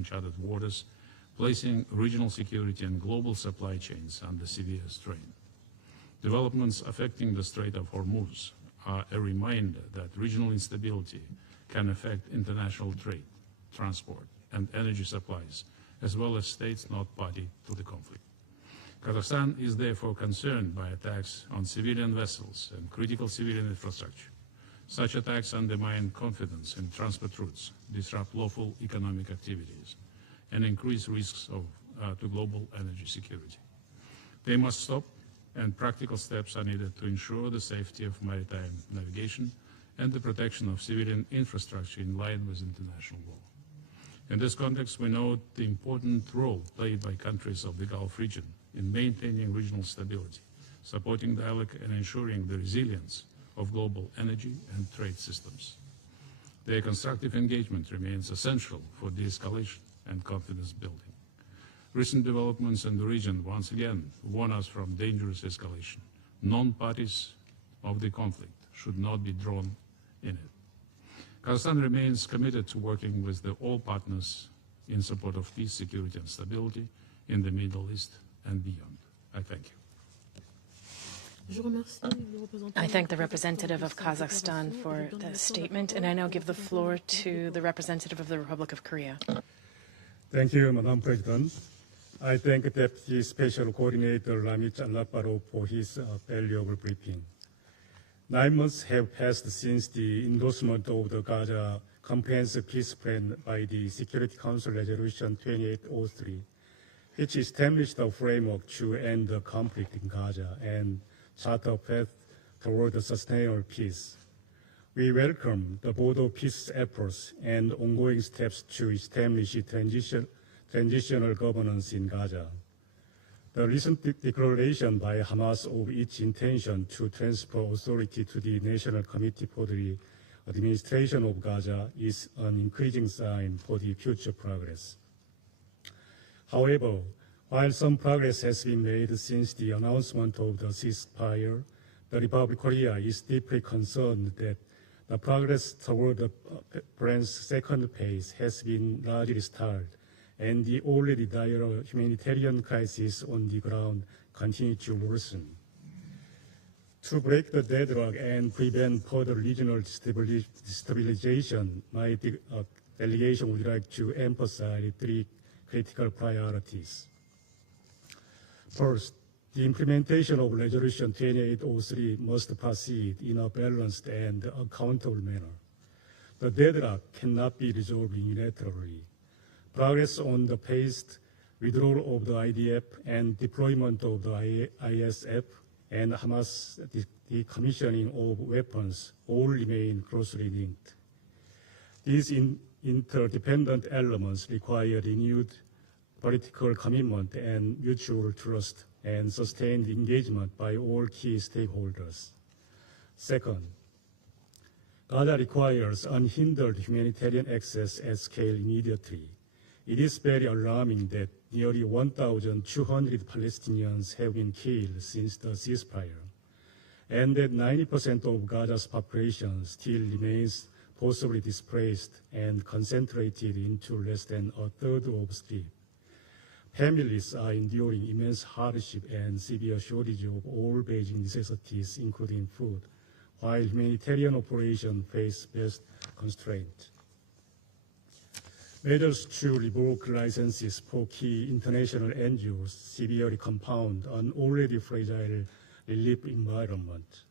uncharted waters, placing regional security and global supply chains under severe strain. Developments affecting the Strait of Hormuz are a reminder that regional instability can affect international trade, transport, and energy supplies, as well as states not party to the conflict. Kazakhstan is therefore concerned by attacks on civilian vessels and critical civilian infrastructure. Such attacks undermine confidence in transport routes, disrupt lawful economic activities, and increase risks to global energy security. They must stop, and practical steps are needed to ensure the safety of maritime navigation and the protection of civilian infrastructure in line with international law. In this context, we note the important role played by countries of the Gulf region in maintaining regional stability, supporting dialogue and ensuring the resilience of global energy and trade systems. Their constructive engagement remains essential for de-escalation and confidence building. Recent developments in the region once again warn us from dangerous escalation. Non-parties of the conflict should not be drawn in it. Kazakhstan remains committed to working with all partners in support of peace, security, and stability in the Middle East and beyond. I thank you. I thank the representative of Kazakhstan for the statement, and I now give the floor to the representative of the Republic of Korea. Thank you, Madam President. I thank Deputy Special Coordinator Ramit Alaparo for his valuable briefing. 9 months have passed since the endorsement of the Gaza Comprehensive Peace Plan by the Security Council Resolution 2803, which established a framework to end the conflict in Gaza and chart a path toward a sustainable peace. We welcome the border peace efforts and ongoing steps to establish transitional governance in Gaza. The recent declaration by Hamas of its intention to transfer authority to the National Committee for the Administration of Gaza is an encouraging sign for the future progress. However, while some progress has been made since the announcement of the ceasefire, the Republic of Korea is deeply concerned that the progress toward the plan's second phase has been largely stalled, and the already dire humanitarian crisis on the ground continues to worsen. To break the deadlock and prevent further regional destabilization, my delegation would like to emphasize 3 critical priorities. First, the implementation of Resolution 2803 must proceed in a balanced and accountable manner. The deadlock cannot be resolved unilaterally. Progress on the phased withdrawal of the IDF and deployment of the ISF and Hamas decommissioning of weapons all remain closely linked. These interdependent elements require renewed political commitment and mutual trust and sustained engagement by all key stakeholders. Second, Gaza requires unhindered humanitarian access at scale immediately. It is very alarming that nearly 1,200 Palestinians have been killed since the ceasefire, and that 90% of Gaza's population still remains forcibly displaced and concentrated into less than a third of Strip. Families are enduring immense hardship and severe shortage of all basic necessities, including food, while humanitarian operations face vast constraints. Measures to revoke licenses for key international NGOs severely compound an already fragile relief environment.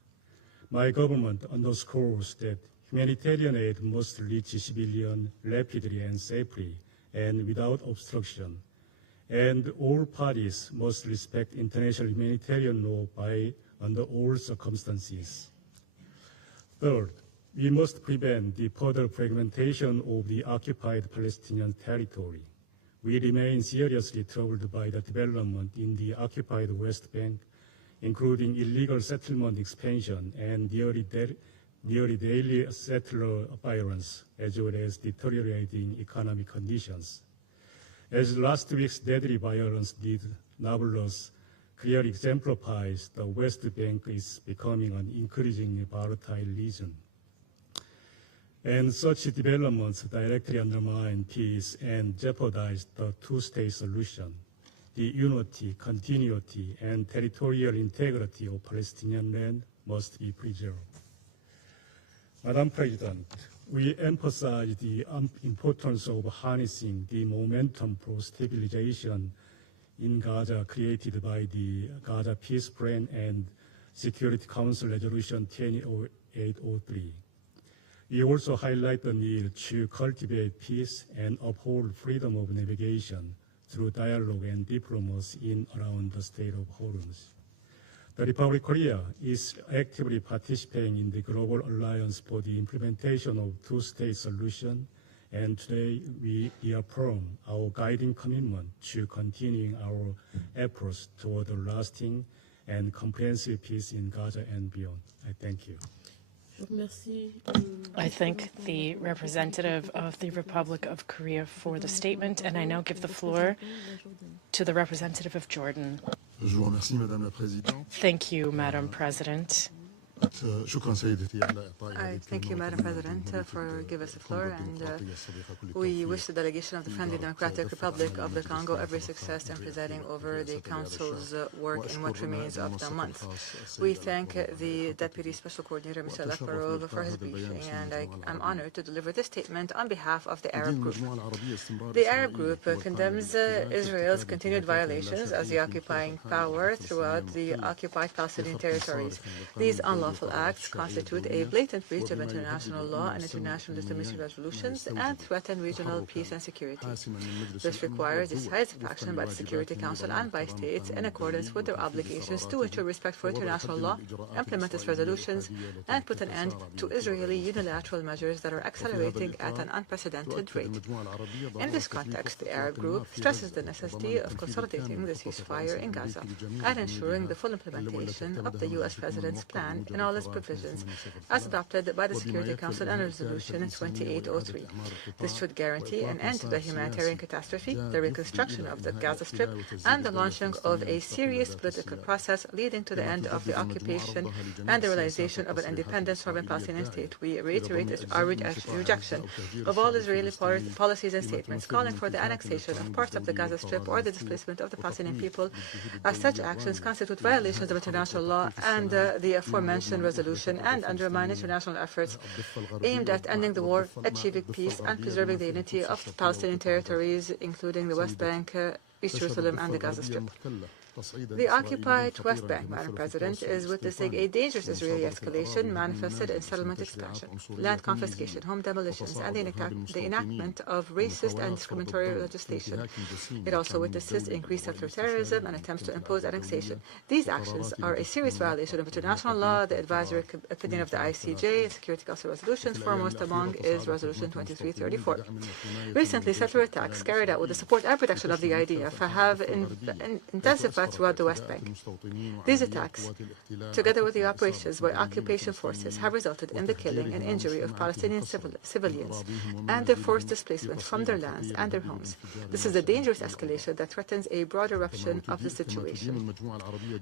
My government underscores that humanitarian aid must reach civilians rapidly and safely and without obstruction, and all parties must respect international humanitarian law under all circumstances. Third, we must prevent the further fragmentation of the occupied Palestinian territory. We remain seriously troubled by the development in the occupied West Bank, including illegal settlement expansion and nearly daily settler violence, as well as deteriorating economic conditions. As last week's deadly violence did Nablus clearly exemplifies, the West Bank is becoming an increasingly volatile region. And such developments directly undermine peace and jeopardize the two-state solution, the unity, continuity, and territorial integrity of Palestinian land must be preserved. Madam President, we emphasize the importance of harnessing the momentum for stabilization in Gaza created by the Gaza Peace Plan and Security Council Resolution 2803. We also highlight the need to cultivate peace and uphold freedom of navigation through dialogue and diplomacy in around the state of Hormuz. The Republic of Korea is actively participating in the Global Alliance for the implementation of two-state solution, and today we reaffirm our guiding commitment to continuing our efforts toward a lasting and comprehensive peace in Gaza and beyond. I thank you. I thank the representative of the Republic of Korea for the statement, and I now give the floor to the representative of Jordan. Thank you, Madam President. I thank you, Madam President, for giving us the floor, and we wish the delegation of the Friendly Democratic Republic of the Congo every success in presiding over the Council's work in what remains of the month. We thank the Deputy Special Coordinator, Mr. Lakbarov, for his briefing, and I am honored to deliver this statement on behalf of the Arab Group. The Arab Group condemns Israel's continued violations as the occupying power throughout the occupied Palestinian territories. These unlawful acts constitute a blatant breach of international law and international diplomacy resolutions and threaten regional peace and security. This requires decisive action by the Security Council and by states in accordance with their obligations to ensure respect for international law, implement its resolutions, and put an end to Israeli unilateral measures that are accelerating at an unprecedented rate. In this context, the Arab Group stresses the necessity of consolidating the ceasefire in Gaza and ensuring the full implementation of the U.S. President's plan in all its provisions, as adopted by the Security Council and Resolution 2803. This should guarantee an end to the humanitarian catastrophe, the reconstruction of the Gaza Strip, and the launching of a serious political process leading to the end of the occupation and the realization of an independent sovereign Palestinian state. We reiterate our rejection of all Israeli policies and statements calling for the annexation of parts of the Gaza Strip or the displacement of the Palestinian people, as such actions constitute violations of international law and the aforementioned resolution and undermine international efforts aimed at ending the war, achieving peace, and preserving the unity of the Palestinian territories, including the West Bank, East Jerusalem, and the Gaza Strip. The occupied West Bank, Madam President, is witnessing a dangerous Israeli escalation manifested in settlement expansion, land confiscation, home demolitions, and the enactment of racist and discriminatory legislation. It also witnesses increased settler terrorism and attempts to impose annexation. These actions are a serious violation of international law, the advisory opinion of the ICJ, and Security Council resolutions, foremost among is Resolution 2334. Recently, settler attacks carried out with the support and protection of the IDF have intensified throughout the West Bank. These attacks, together with the operations by occupation forces, have resulted in the killing and injury of Palestinian civilians and their forced displacement from their lands and their homes. This is a dangerous escalation that threatens a broad eruption of the situation.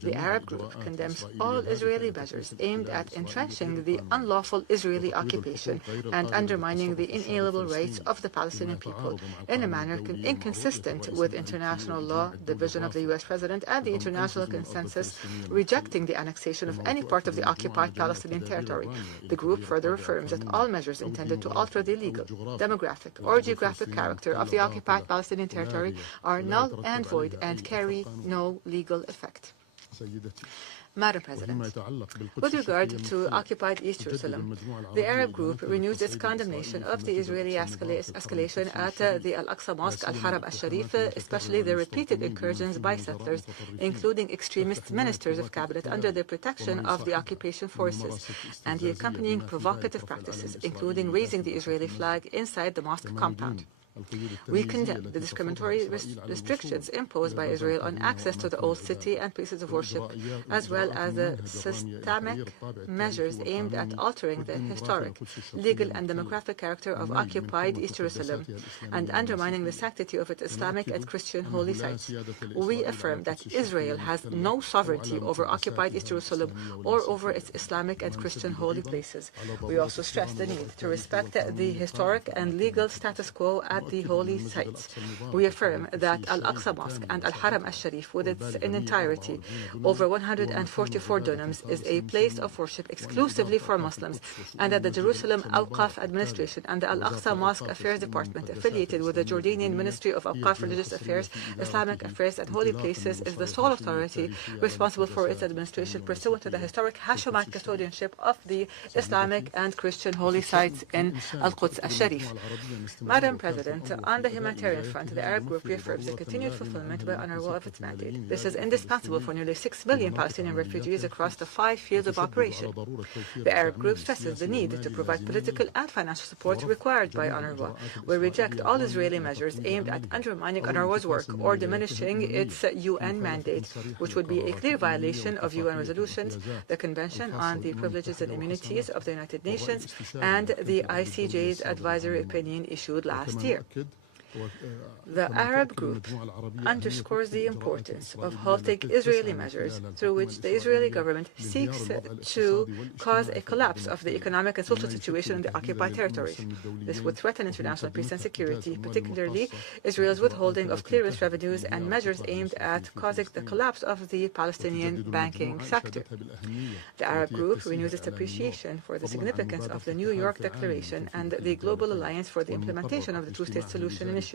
The Arab Group condemns all Israeli measures aimed at entrenching the unlawful Israeli occupation and undermining the inalienable rights of the Palestinian people in a manner inconsistent with international law, the vision of the U.S. President, and the international consensus rejecting the annexation of any part of the occupied Palestinian territory. The group further affirms that all measures intended to alter the legal, demographic, or geographic character of the occupied Palestinian territory are null and void and carry no legal effect. Madam President, with regard to occupied East Jerusalem, the Arab Group renews its condemnation of the Israeli escalation at the Al-Aqsa Mosque, Al-Haram al-Sharif, especially the repeated incursions by settlers, including extremist ministers of cabinet under the protection of the occupation forces, and the accompanying provocative practices, including raising the Israeli flag inside the mosque compound. We condemn the discriminatory restrictions imposed by Israel on access to the Old City and places of worship, as well as the systemic measures aimed at altering the historic, legal and demographic character of occupied East Jerusalem and undermining the sanctity of its Islamic and Christian holy sites. We affirm that Israel has no sovereignty over occupied East Jerusalem or over its Islamic and Christian holy places. We also stress the need to respect the historic and legal status quo at the holy sites. We affirm that Al-Aqsa Mosque and Al-Haram al-Sharif, with its in entirety over 144 dunams, is a place of worship exclusively for Muslims, and that the Jerusalem Awqaf Administration and the Al-Aqsa Mosque Affairs Department, affiliated with the Jordanian Ministry of Awqaf, Religious Affairs, Islamic Affairs and Holy Places, is the sole authority responsible for its administration pursuant to the historic Hashemite custodianship of the Islamic and Christian holy sites in Al-Quds al-Sharif. Madam President, on the humanitarian front, the Arab Group reaffirms the continued fulfillment by UNRWA of its mandate. This is indispensable for nearly 6 million Palestinian refugees across the 5 fields of operation. The Arab Group stresses the need to provide political and financial support required by UNRWA. We reject all Israeli measures aimed at undermining UNRWA's work or diminishing its UN mandate, which would be a clear violation of UN resolutions, the Convention on the Privileges and Immunities of the United Nations, and the ICJ's advisory opinion issued last year. The Arab Group underscores the importance of halting Israeli measures through which the Israeli government seeks to cause a collapse of the economic and social situation in the occupied territories. This would threaten international peace and security, particularly Israel's withholding of clearance revenues and measures aimed at causing the collapse of the Palestinian banking sector. The Arab Group renews its appreciation for the significance of the New York Declaration and the Global Alliance for the Implementation of the Two-State Solution Initiative.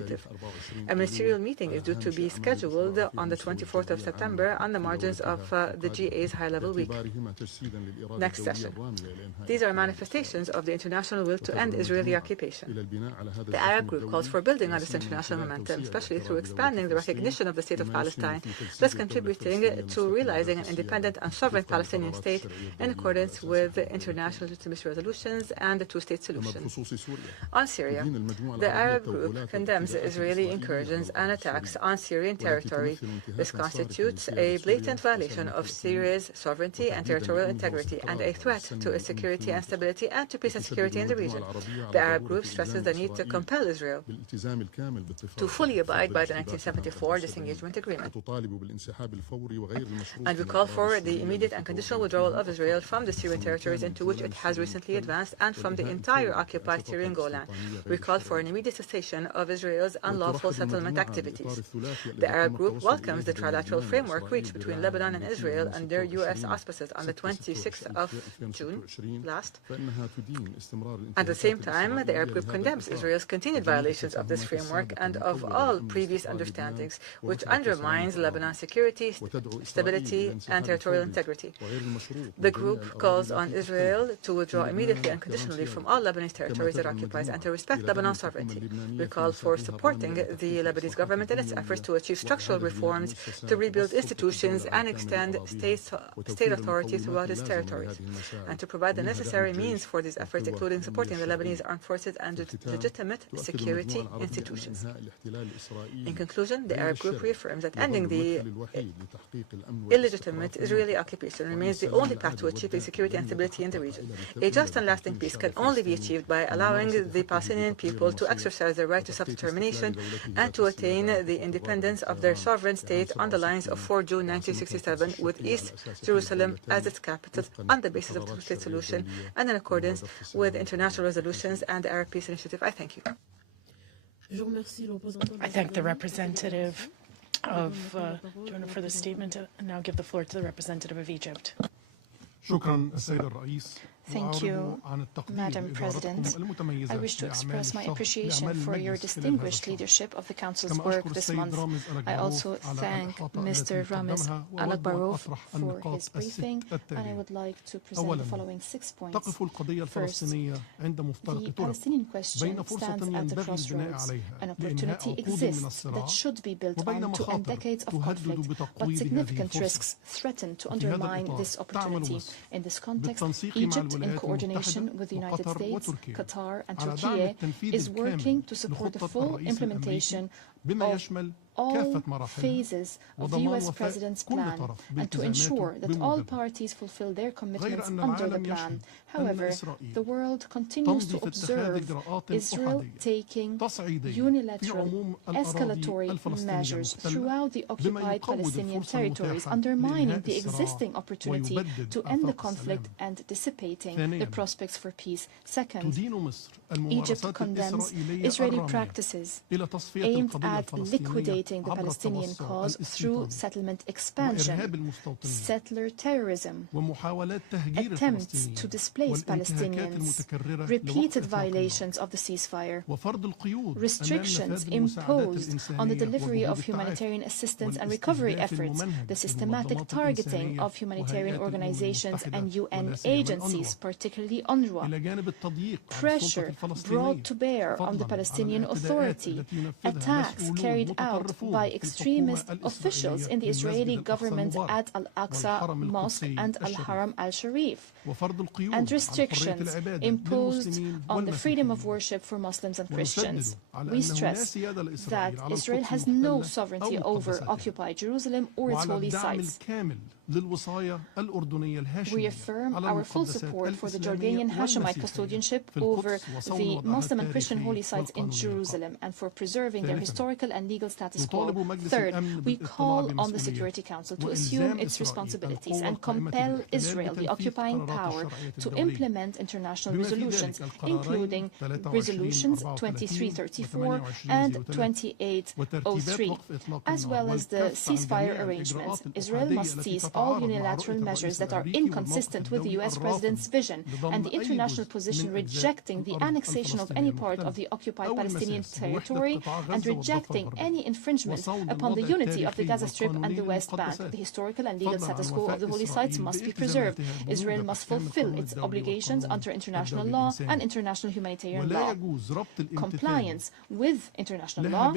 A ministerial meeting is due to be scheduled on the 24th of September on the margins of the GA's high-level week. Next session. These are manifestations of the international will to end Israeli occupation. The Arab Group calls for building on this international momentum, especially through expanding the recognition of the State of Palestine, thus contributing to realizing an independent and sovereign Palestinian state in accordance with the international legitimacy resolutions and the two-state solution. On Syria, the Arab Group condemns Israeli incursions and attacks on Syrian territory. This constitutes a blatant violation of Syria's sovereignty and territorial integrity and a threat to its security and stability and to peace and security in the region. The Arab Group stresses the need to compel Israel to fully abide by the 1974 disengagement agreement. And we call for the immediate and conditional withdrawal of Israel from the Syrian territories into which it has recently advanced and from the entire occupied Syrian Golan. We call for an immediate cessation of Israel's unlawful settlement activities. The Arab Group welcomes the trilateral framework reached between Lebanon and Israel under U.S. auspices on the 26th of June last. At the same time, the Arab Group condemns Israel's continued violations of this framework and of all previous understandings, which undermines Lebanon's security, stability, and territorial integrity. The group calls on Israel to withdraw immediately and conditionally from all Lebanese territories it occupies and to respect Lebanon's sovereignty. We call for supporting the Lebanese government in its efforts to achieve structural reforms, to rebuild institutions and extend state authority throughout its territories, and to provide the necessary means for these efforts, including supporting the Lebanese armed forces and legitimate security institutions. In conclusion, the Arab Group reaffirms that ending the illegitimate Israeli occupation remains the only path to achieving security and stability in the region. A just and lasting peace can only be achieved by allowing the Palestinian people to exercise their right to self-determination and to attain the independence of their sovereign state on the lines of 4 June 1967, with East Jerusalem as its capital on the basis of the two-state solution and in accordance with international resolutions and the Arab Peace Initiative. I thank you. I thank the representative of Jordan for the statement, and now give the floor to the representative of Egypt. Thank you, Madam President. I wish to express my appreciation for your distinguished leadership of the Council's work this month. I also thank Mr. Ramiz Al-Akbarov for his briefing, and I would like to present the following 6 points. First, the Palestinian question stands at the crossroads. An opportunity exists that should be built on to end decades of conflict, but significant risks threaten to undermine this opportunity. In this context, Egypt in coordination with the United States, Qatar, and Turkey, is working to support the full implementation of all phases of the U.S. President's plan and to ensure that all parties fulfill their commitments under the plan. However, the world continues to observe Israel taking unilateral escalatory measures throughout the occupied Palestinian territories, undermining the existing opportunity to end the conflict and dissipating the prospects for peace. Second, Egypt condemns Israeli practices aimed at liquidating the Palestinian cause through settlement expansion, settler terrorism, attempts to displace Palestinians, repeated violations of the ceasefire, restrictions imposed on the delivery of humanitarian assistance and recovery efforts, the systematic targeting of humanitarian organizations and UN agencies, particularly UNRWA, pressure brought to bear on the Palestinian Authority, attacks carried out by extremist officials in the Israeli government at Al-Aqsa Mosque and Al-Haram al-Sharif, and restrictions imposed on the freedom of worship for Muslims and Christians. We stress that Israel has no sovereignty over occupied Jerusalem or its holy sites. We affirm our full support for the Jordanian Hashemite custodianship over the Muslim and Christian holy sites in Jerusalem and for preserving their historical and legal status quo. Third, we call on the Security Council to assume its responsibilities and compel Israel, the occupying power, to implement international resolutions, including resolutions 2334 and 2803, as well as the ceasefire arrangements. Israel must cease all unilateral measures that are inconsistent with the U.S. President's vision and the international position rejecting the annexation of any part of the occupied Palestinian territory and rejecting any infringement upon the unity of the Gaza Strip and the West Bank. The historical and legal status quo of the holy sites must be preserved. Israel must fulfill its obligations under international law and international humanitarian law. Compliance with international law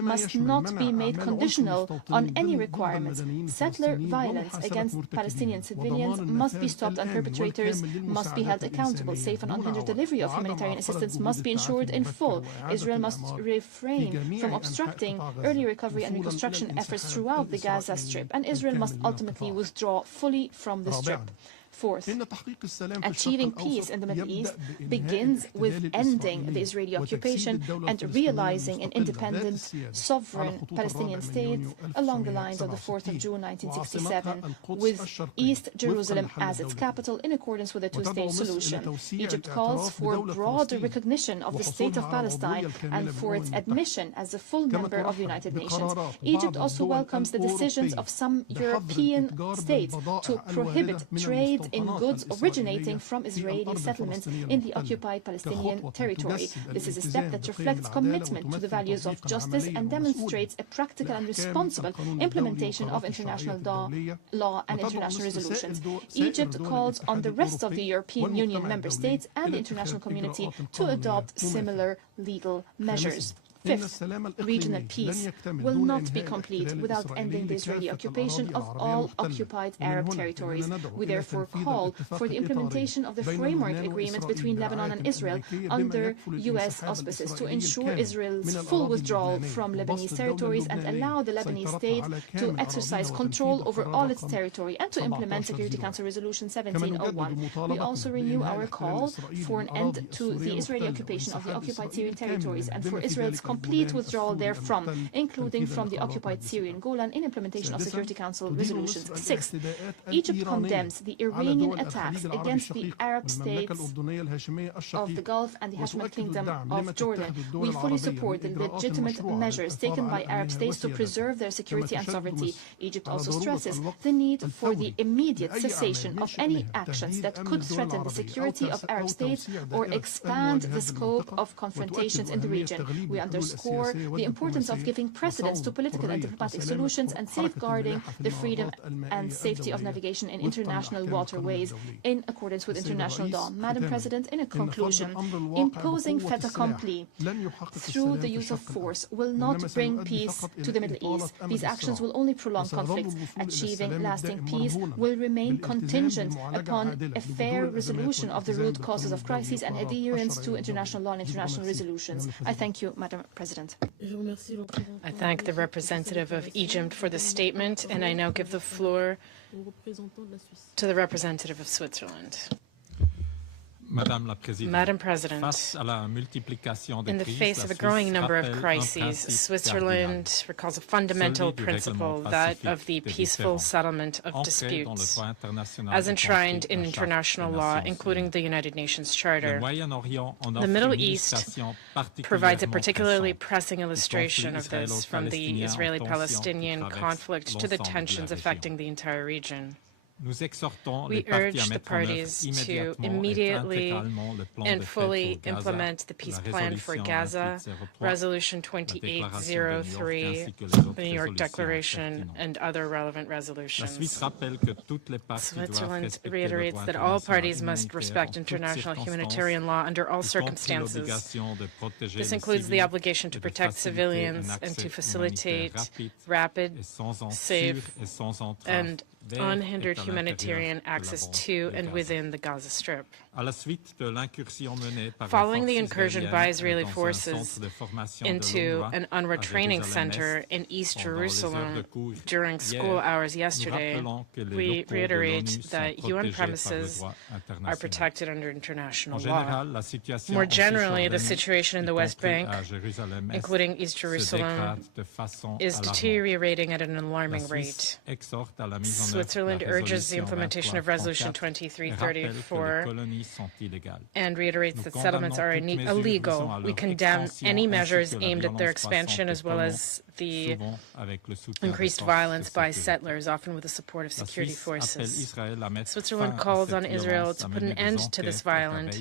must not be made conditional on any requirements. Settler violence against Palestinian civilians must be stopped and perpetrators must be held accountable. Safe and unhindered delivery of humanitarian assistance must be ensured in full. Israel must refrain from obstructing early recovery and reconstruction efforts throughout the Gaza Strip, and Israel must ultimately withdraw fully from the Strip. Fourth, achieving peace in the Middle East begins with ending the Israeli occupation and realizing an independent, sovereign Palestinian state along the lines of the 4th of June 1967, with East Jerusalem as its capital in accordance with the two-state solution. Egypt calls for broader recognition of the State of Palestine and for its admission as a full member of the United Nations. Egypt also welcomes the decisions of some European states to prohibit trade in goods originating from Israeli settlements in the occupied Palestinian territory. This is a step that reflects commitment to the values of justice and demonstrates a practical and responsible implementation of international law and international resolutions. Egypt calls on the rest of the European Union member states and the international community to adopt similar legal measures. Fifth, regional peace will not be complete without ending the Israeli occupation of all occupied Arab territories. We therefore call for the implementation of the framework agreement between Lebanon and Israel under U.S. auspices to ensure Israel's full withdrawal from Lebanese territories and allow the Lebanese state to exercise control over all its territory and to implement Security Council Resolution 1701. We also renew our call for an end to the Israeli occupation of the occupied Syrian territories and for Israel's complete withdrawal therefrom, including from the occupied Syrian Golan in implementation of Security Council resolutions. Sixth, Egypt condemns the Iranian attacks against the Arab states of the Gulf and the Hashemite Kingdom of Jordan. We fully support the legitimate measures taken by Arab states to preserve their security and sovereignty. Egypt also stresses the need for the immediate cessation of any actions that could threaten the security of Arab states or expand the scope of confrontations in the region. We understand underscore the importance of giving precedence to political and diplomatic solutions and safeguarding the freedom and safety of navigation in international waterways in accordance with international law. Madam President, in a conclusion, imposing fait accompli through the use of force will not bring peace to the Middle East. These actions will only prolong conflicts. Achieving lasting peace will remain contingent upon a fair resolution of the root causes of crises and adherence to international law and international resolutions. I thank you, Madam President. I thank the representative of Egypt for the statement, and I now give the floor to the representative of Switzerland. Madam President, in the face of a growing number of crises, Switzerland recalls a fundamental principle, that of the peaceful settlement of disputes, as enshrined in international law, including the United Nations Charter. The Middle East provides a particularly pressing illustration of this, from the Israeli-Palestinian conflict to the tensions affecting the entire region. We urge the parties to immediately and fully implement the peace plan for Gaza, Resolution 2803, the New York Declaration, and other relevant resolutions. Switzerland reiterates that all parties must respect international humanitarian law under all circumstances. This includes the obligation to protect civilians and to facilitate rapid, safe, and unhindered humanitarian access to and within the Gaza Strip. Following the incursion by Israeli forces into an UNRWA training center in East Jerusalem during school hours yesterday, we reiterate that UN premises are protected under international law. More generally, the situation in the West Bank, including East Jerusalem, is deteriorating at an alarming rate. Switzerland urges the implementation of Resolution 2334 and reiterates that settlements are illegal. We condemn any measures aimed at their expansion, as well as the increased violence by settlers, often with the support of security forces. Switzerland calls on Israel to put an end to this violence,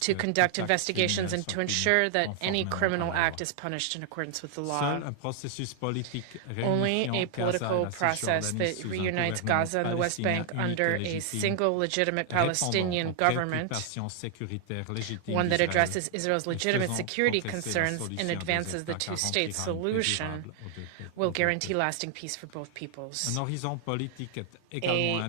to conduct investigations, and to ensure that any criminal act is punished in accordance with the law. Only a political process that reunites Gaza and the West Bank under a single legitimate Palestinian government, one that addresses Israel's legitimate security concerns and advances the two-state solution, will guarantee lasting peace for both peoples. A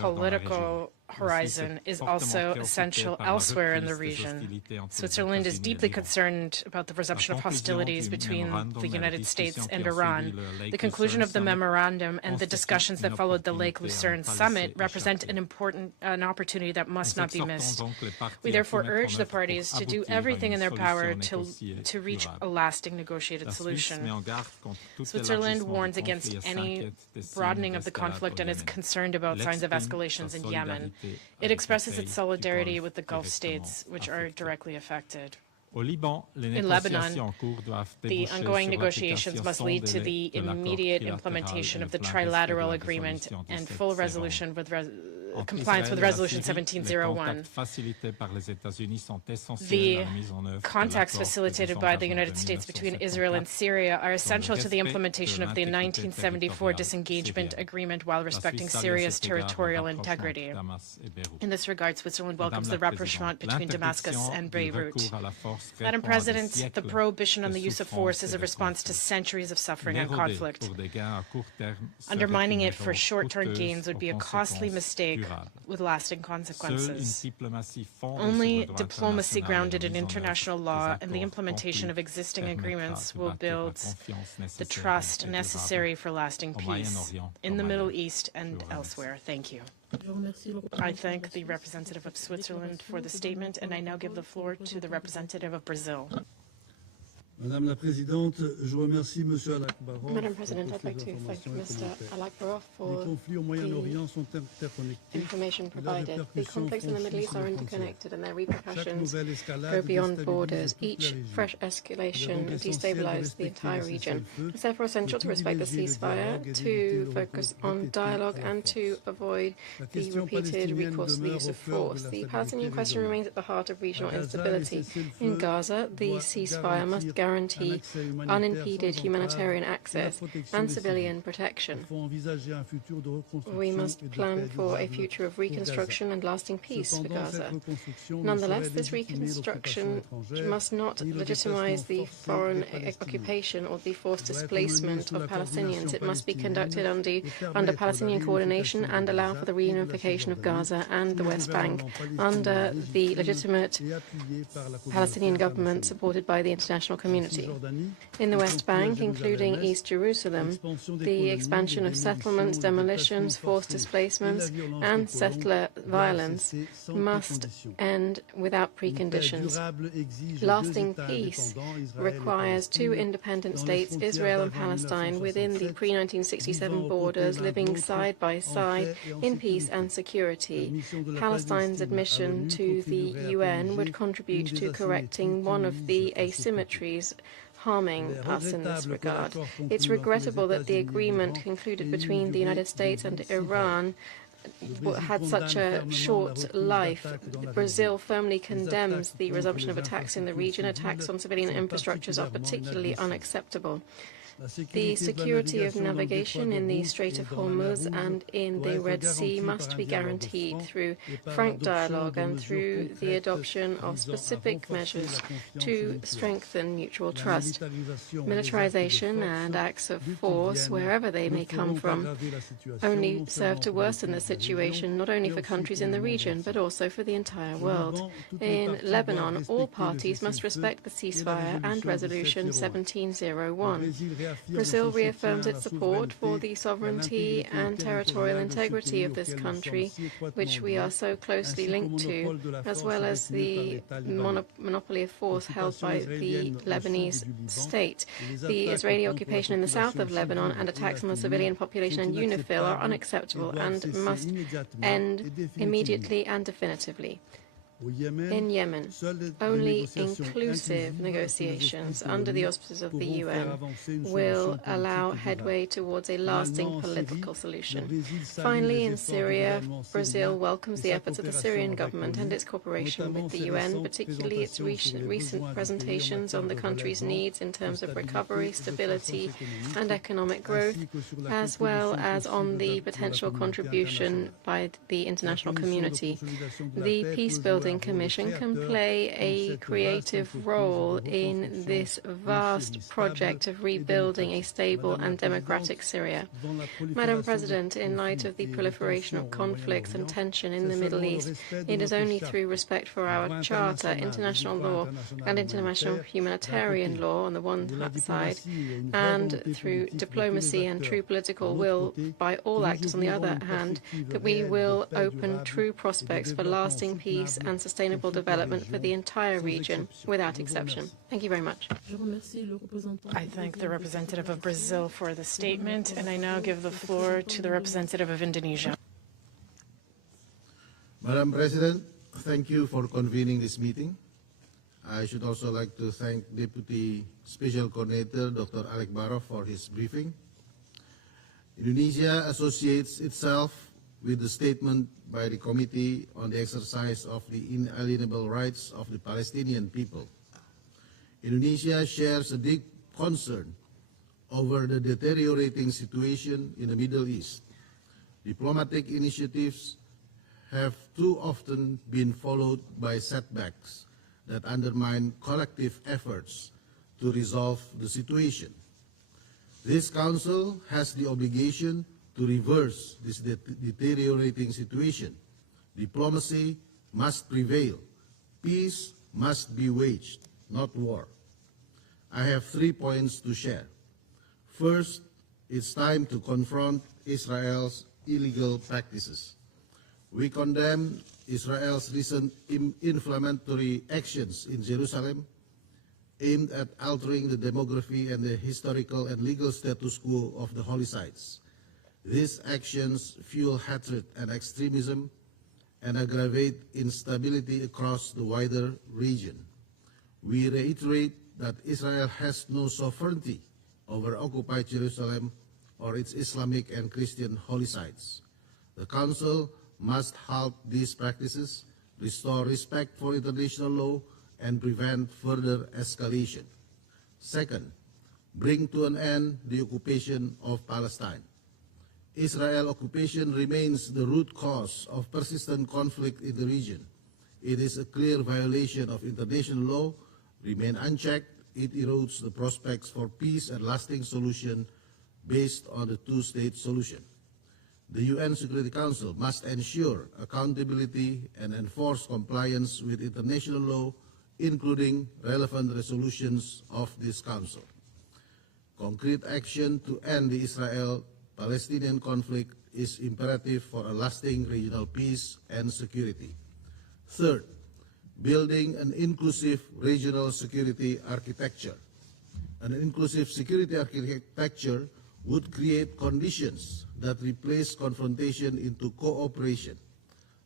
political horizon is also essential elsewhere in the region. Switzerland is deeply concerned about the resumption of hostilities between the United States and Iran. The conclusion of the memorandum and the discussions that followed the Lake Lucerne summit represent an opportunity that must not be missed. We therefore urge the parties to do everything in their power to reach a lasting negotiated solution. Switzerland warns against any broadening of the conflict and is concerned about signs of escalations in Yemen. It expresses its solidarity with the Gulf states, which are directly affected. In Lebanon, the ongoing negotiations must lead to the immediate implementation of the trilateral agreement and full resolution with compliance with Resolution 1701. The contacts facilitated by the United States between Israel and Syria are essential to the implementation of the 1974 disengagement agreement while respecting Syria's territorial integrity. In this regard, Switzerland welcomes the rapprochement between Damascus and Beirut. Madam President, the prohibition on the use of force is a response to centuries of suffering and conflict. Undermining it for short-term gains would be a costly mistake with lasting consequences. Only diplomacy grounded in international law and the implementation of existing agreements will build the trust necessary for lasting peace in the Middle East and elsewhere. Thank you. I thank the representative of Switzerland for the statement, and I now give the floor to the representative of Brazil. Madame la Présidente, je remercie Monsieur Alakbarov. Madam President, I'd like to thank Mr. Alakbarov for the information provided. The conflicts in the Middle East are interconnected and their repercussions go beyond borders. Each fresh escalation destabilizes the entire region. It's therefore essential to respect the ceasefire, to focus on dialogue, and to avoid the repeated recourse to the use of force. The Palestinian question remains at the heart of regional instability. In Gaza, the ceasefire must guarantee guarantee unimpeded humanitarian access and civilian protection. We must plan for a future of reconstruction and lasting peace for Gaza. Nonetheless, this reconstruction must not legitimize the foreign occupation or the forced displacement of Palestinians. It must be conducted under Palestinian coordination and allow for the reunification of Gaza and the West Bank under the legitimate Palestinian government supported by the international community. In the West Bank, including East Jerusalem, the expansion of settlements, demolitions, forced displacements, and settler violence must end without preconditions. Lasting peace requires two independent states, Israel and Palestine, within the pre-1967 borders, living side by side in peace and security. Palestine's admission to the UN would contribute to correcting one of the asymmetries harming us in this regard. It's regrettable that the agreement concluded between the United States and Iran had such a short life. Brazil firmly condemns the resumption of attacks in the region. Attacks on civilian infrastructures are particularly unacceptable. The security of navigation in the Strait of Hormuz and in the Red Sea must be guaranteed through frank dialogue and through the adoption of specific measures to strengthen mutual trust. Militarization and acts of force, wherever they may come from, only serve to worsen the situation, not only for countries in the region, but also for the entire world. In Lebanon, all parties must respect the ceasefire and Resolution 1701. Brazil reaffirms its support for the sovereignty and territorial integrity of this country, which we are so closely linked to, as well as the monopoly of force held by the Lebanese state. The Israeli occupation in the south of Lebanon and attacks on the civilian population and UNIFIL are unacceptable and must end immediately and definitively. In Yemen, only inclusive negotiations under the auspices of the UN will allow headway towards a lasting political solution. Finally, in Syria, Brazil welcomes the efforts of the Syrian government and its cooperation with the UN, particularly its recent presentations on the country's needs in terms of recovery, stability, and economic growth, as well as on the potential contribution by the international community. The peace-building Commission can play a creative role in this vast project of rebuilding a stable and democratic Syria. Madam President, in light of the proliferation of conflicts and tension in the Middle East, it is only through respect for our Charter, international law, and international humanitarian law on the one side, and through diplomacy and true political will by all actors on the other hand, that we will open true prospects for lasting peace and sustainable development for the entire region, without exception. Thank you very much. I thank the representative of Brazil for the statement, and I now give the floor to the representative of Indonesia. Madam President, thank you for convening this meeting. I should also like to thank Deputy Special Coordinator Dr. Alec Barov for his briefing. Indonesia associates itself with the statement by the Committee on the Exercise of the Inalienable Rights of the Palestinian People. Indonesia shares a deep concern over the deteriorating situation in the Middle East. Diplomatic initiatives have too often been followed by setbacks that undermine collective efforts to resolve the situation. This Council has the obligation to reverse this deteriorating situation. Diplomacy must prevail. Peace must be waged, not war. I have 3 points to share. First, it's time to confront Israel's illegal practices. We condemn Israel's recent inflammatory actions in Jerusalem aimed at altering the demography and the historical and legal status quo of the holy sites. These actions fuel hatred and extremism and aggravate instability across the wider region. We reiterate that Israel has no sovereignty over occupied Jerusalem or its Islamic and Christian holy sites. The Council must halt these practices, restore respect for international law, and prevent further escalation. Second, bring to an end the occupation of Palestine. Israel occupation remains the root cause of persistent conflict in the region. It is a clear violation of international law. Remain unchecked, it erodes the prospects for peace and lasting solution based on the two-state solution. The UN Security Council must ensure accountability and enforce compliance with international law, including relevant resolutions of this Council. Concrete action to end the Israel-Palestinian conflict is imperative for a lasting regional peace and security. Third, building an inclusive regional security architecture. An inclusive security architecture would create conditions that replace confrontation into cooperation.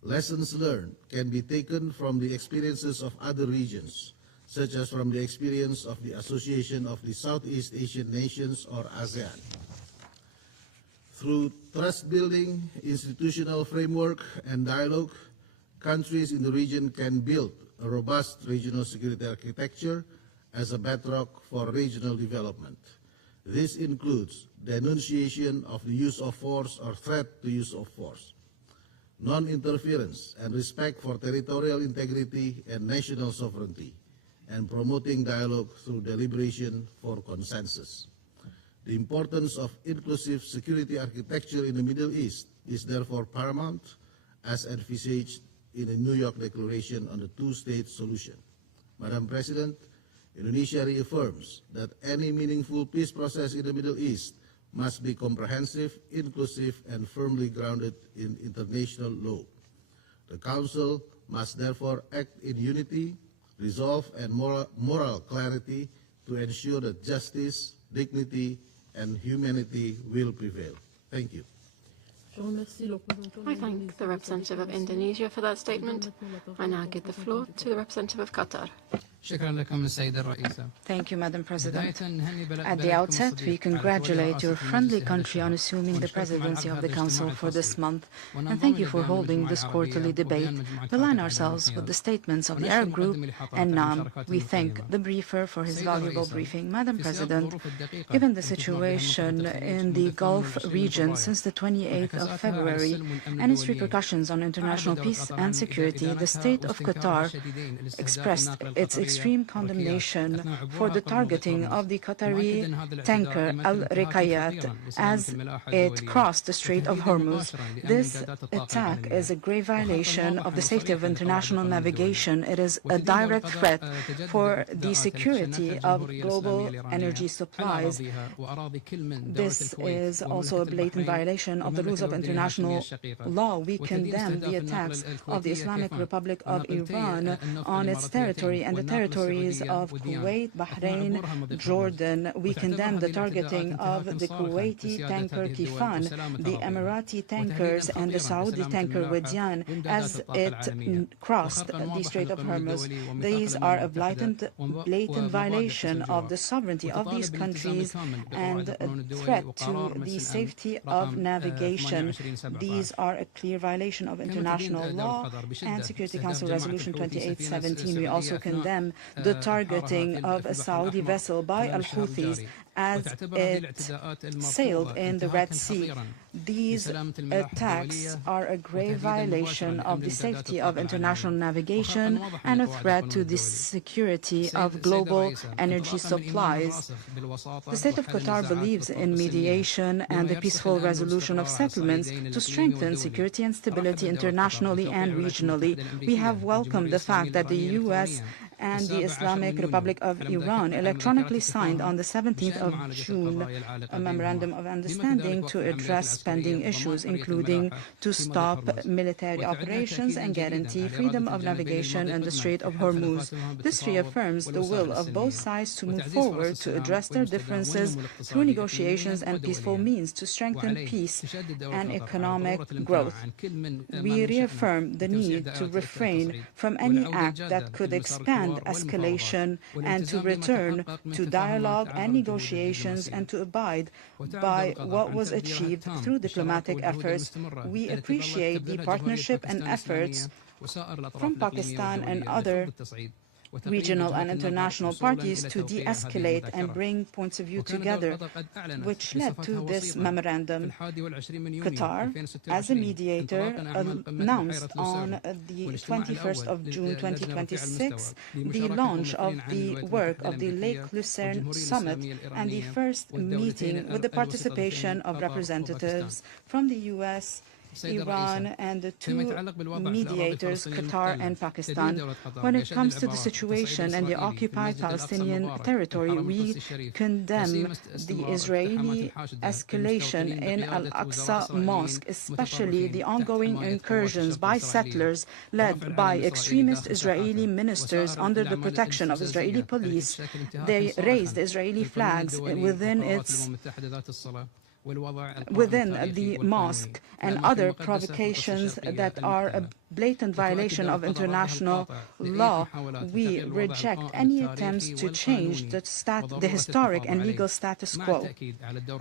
Lessons learned can be taken from the experiences of other regions, such as from the experience of the Association of the Southeast Asian Nations, or ASEAN. Through trust-building, institutional framework, and dialogue, countries in the region can build a robust regional security architecture as a bedrock for regional development. This includes denunciation of the use of force or threat to use of force, non-interference and respect for territorial integrity and national sovereignty, and promoting dialogue through deliberation for consensus. The importance of inclusive security architecture in the Middle East is therefore paramount, as envisaged in the New York Declaration on the Two-State Solution. Madam President, Indonesia reaffirms that any meaningful peace process in the Middle East must be comprehensive, inclusive, and firmly grounded in international law. The Council must therefore act in unity, resolve, and moral clarity to ensure that justice, dignity, and humanity will prevail. Thank you. I thank the representative of Indonesia for that statement. I now give the floor to the representative of Qatar. Thank you, Madam President. At the outset, we congratulate your friendly country on assuming the presidency of the Council for this month, and thank you for holding this quarterly debate. We align ourselves with the statements of the Arab Group, and now we thank the briefer for his valuable briefing. Madam President, given the situation in the Gulf region since the 28th of February and its repercussions on international peace and security, the state of Qatar expressed its extreme condemnation for the targeting of the Qatari tanker Al Rikayat as it crossed the Strait of Hormuz. This attack is a grave violation of the safety of international navigation. It is a direct threat for the security of global energy supplies. This is also a blatant violation of the rules of international law. We condemn the attacks of the Islamic Republic of Iran on its territory and the territories of Kuwait, Bahrain, Jordan. We condemn the targeting of the Kuwaiti tanker Kifan, the Emirati tankers, and the Saudi tanker Wadian as it crossed the Strait of Hormuz. These are a blatant violation of the sovereignty of these countries and a threat to the safety of navigation. These are a clear violation of international law and Security Council Resolution 2817. We also condemn the targeting of a Saudi vessel by al-Houthis as it sailed in the Red Sea. These attacks are a grave violation of the safety of international navigation and a threat to the security of global energy supplies. The state of Qatar believes in mediation and the peaceful resolution of settlements to strengthen security and stability internationally and regionally. We have welcomed the fact that the U.S. and the Islamic Republic of Iran electronically signed on the 17th of June a memorandum of understanding to address pending issues, including to stop military operations and guarantee freedom of navigation in the Strait of Hormuz. This reaffirms the will of both sides to move forward to address their differences through negotiations and peaceful means to strengthen peace and economic growth. We reaffirm the need to refrain from any act that could expand escalation and to return to dialogue and negotiations and to abide by what was achieved through diplomatic efforts. We appreciate the partnership and efforts from Pakistan and other regional and international parties to de-escalate and bring points of view together, which led to this memorandum. Qatar, as a mediator, announced on the 21st of June 2026 the launch of the work of the Lake Lucerne Summit and the first meeting with the participation of representatives from the US, Iran, and the two mediators, Qatar and Pakistan. When it comes to the situation in the occupied Palestinian territory, we condemn the Israeli escalation in Al-Aqsa Mosque, especially the ongoing incursions by settlers led by extremist Israeli ministers under the protection of Israeli police. They raised Israeli flags within the mosque and other provocations that are a blatant violation of international law. We reject any attempts to change the historic and legal status quo.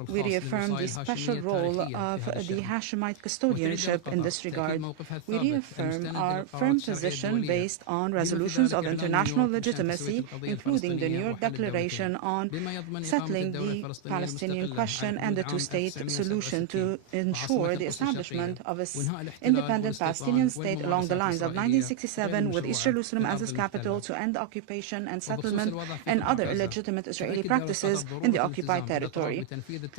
We reaffirm the special role of the Hashemite custodianship in this regard. We reaffirm our firm position based on resolutions of international legitimacy, including the New York Declaration on settling the Palestinian question and the two-state solution to ensure the establishment of an independent Palestinian state along the lines of 1967, with East Jerusalem as its capital, to end occupation and settlement and other illegitimate Israeli practices in the occupied territory.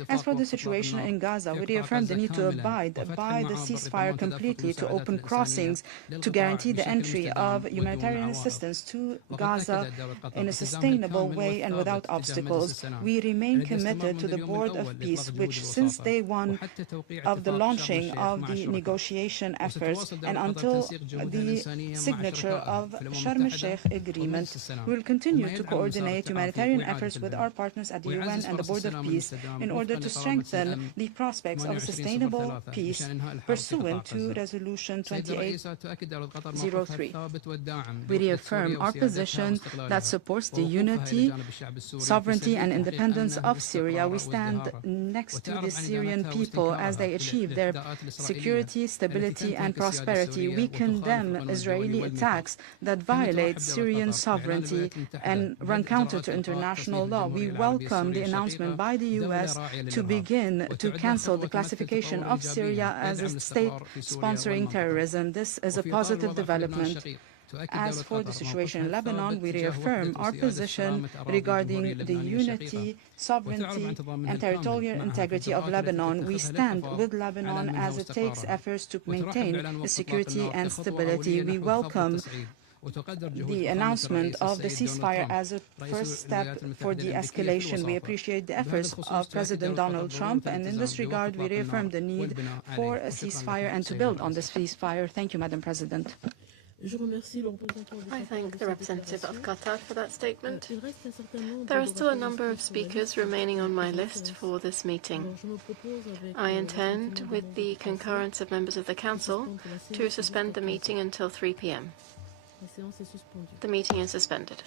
As for the situation in Gaza, we reaffirm the need to abide by the ceasefire completely, to open crossings, to guarantee the entry of humanitarian assistance to Gaza in a sustainable way and without obstacles. We remain committed to the Board of Peace, which since day one of the launching of the negotiation efforts and until the signature of Sharm el-Sheikh agreement, we will continue to coordinate humanitarian efforts with our partners at the UN and the Board of Peace in order to strengthen the prospects of a sustainable peace pursuant to Resolution 2803. We reaffirm our position that supports the unity, sovereignty and independence of Syria. We stand next to the Syrian people as they achieve their security, stability and prosperity. We condemn Israeli attacks that violate Syrian sovereignty and run counter to international law. We welcome the announcement by the US to begin to cancel the classification of Syria as a state sponsoring terrorism. This is a positive development. As for the situation in Lebanon, we reaffirm our position regarding the unity, sovereignty and territorial integrity of Lebanon. We stand with Lebanon as it takes efforts to maintain the security and stability. We welcome the announcement of the ceasefire as a first step for de-escalation. We appreciate the efforts of President Donald Trump, and in this regard, we reaffirm the need for a ceasefire and to build on this ceasefire. Thank you, Madam President. I thank the representative of Qatar for that statement. There are still a number of speakers remaining on my list for this meeting. I intend, with the concurrence of members of the Council, to suspend the meeting until 3 p.m. The meeting is suspended.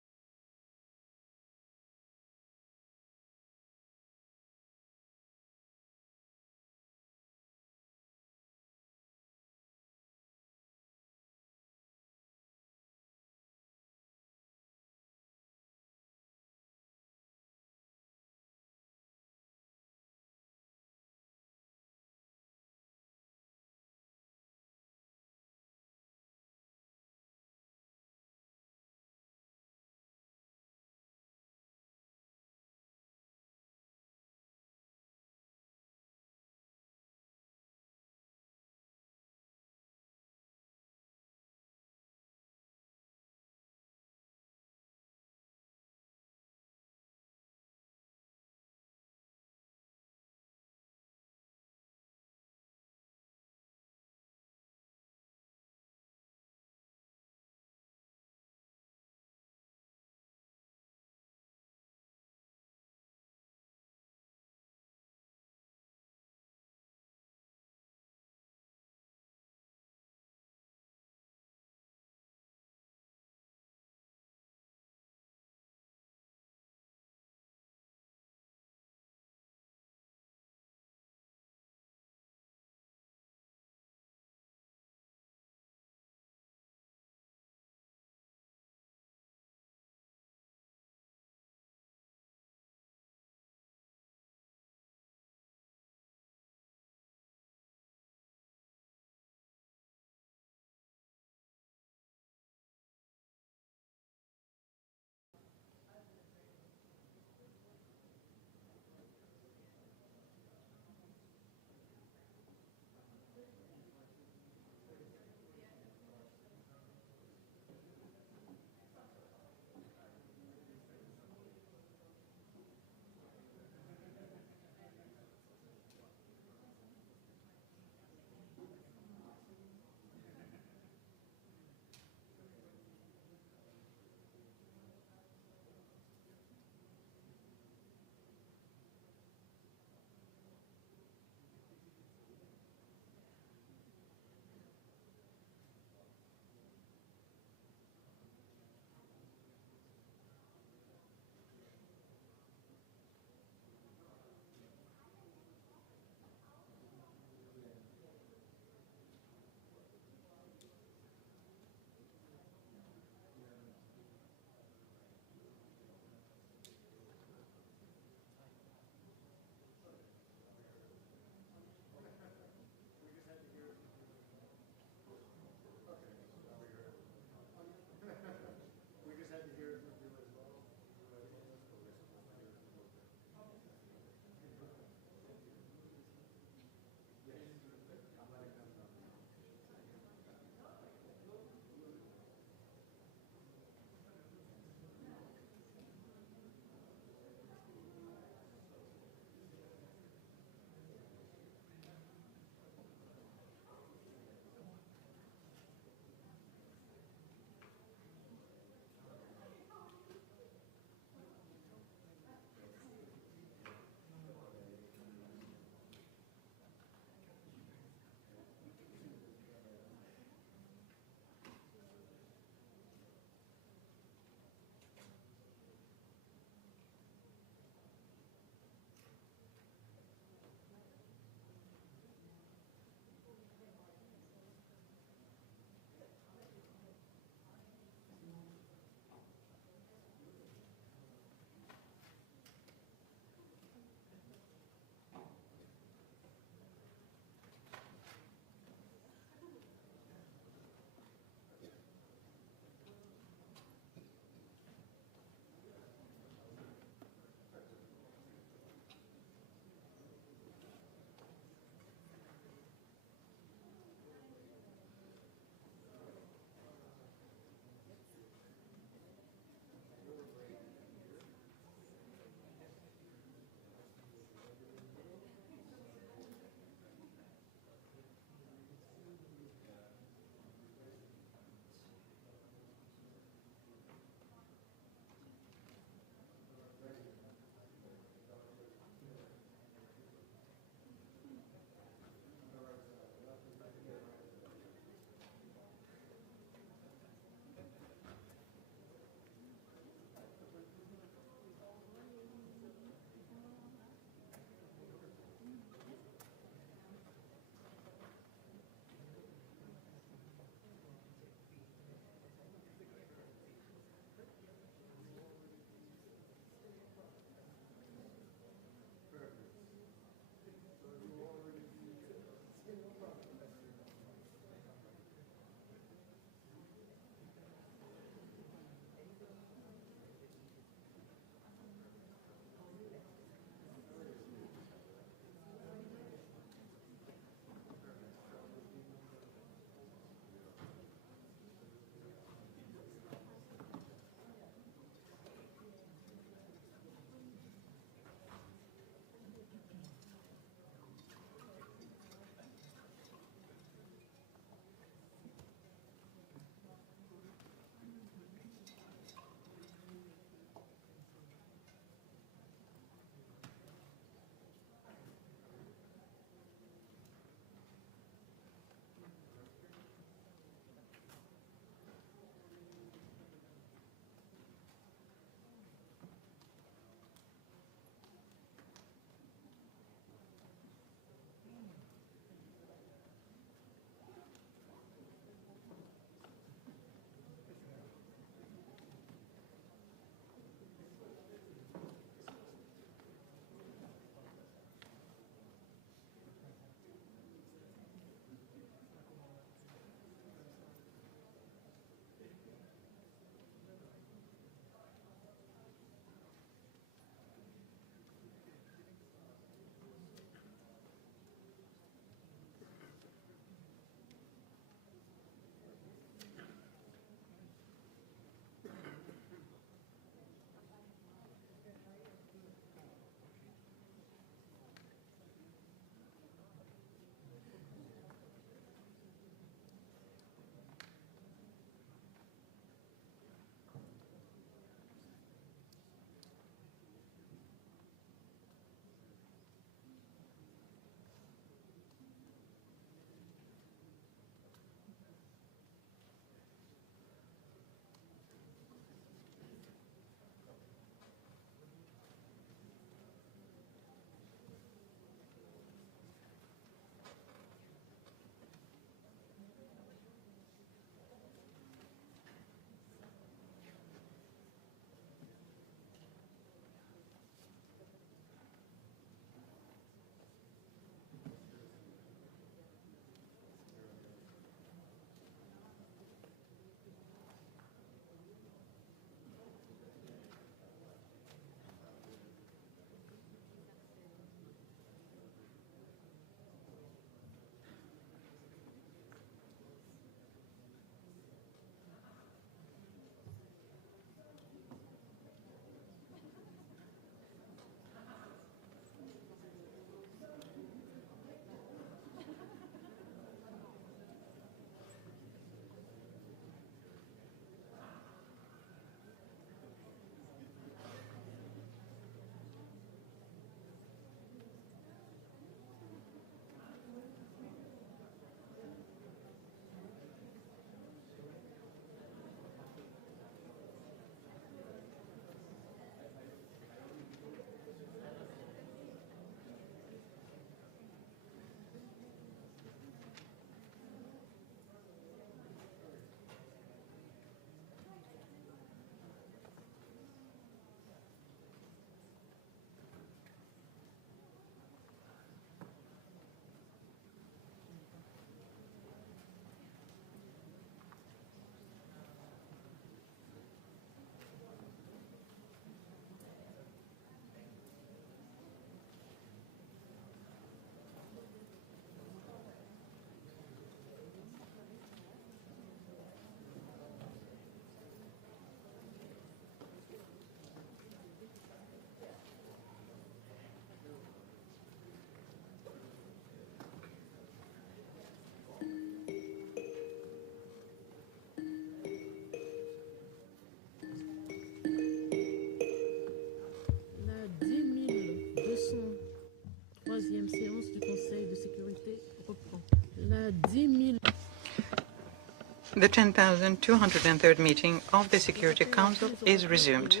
The 10,203rd meeting of the Security Council is resumed.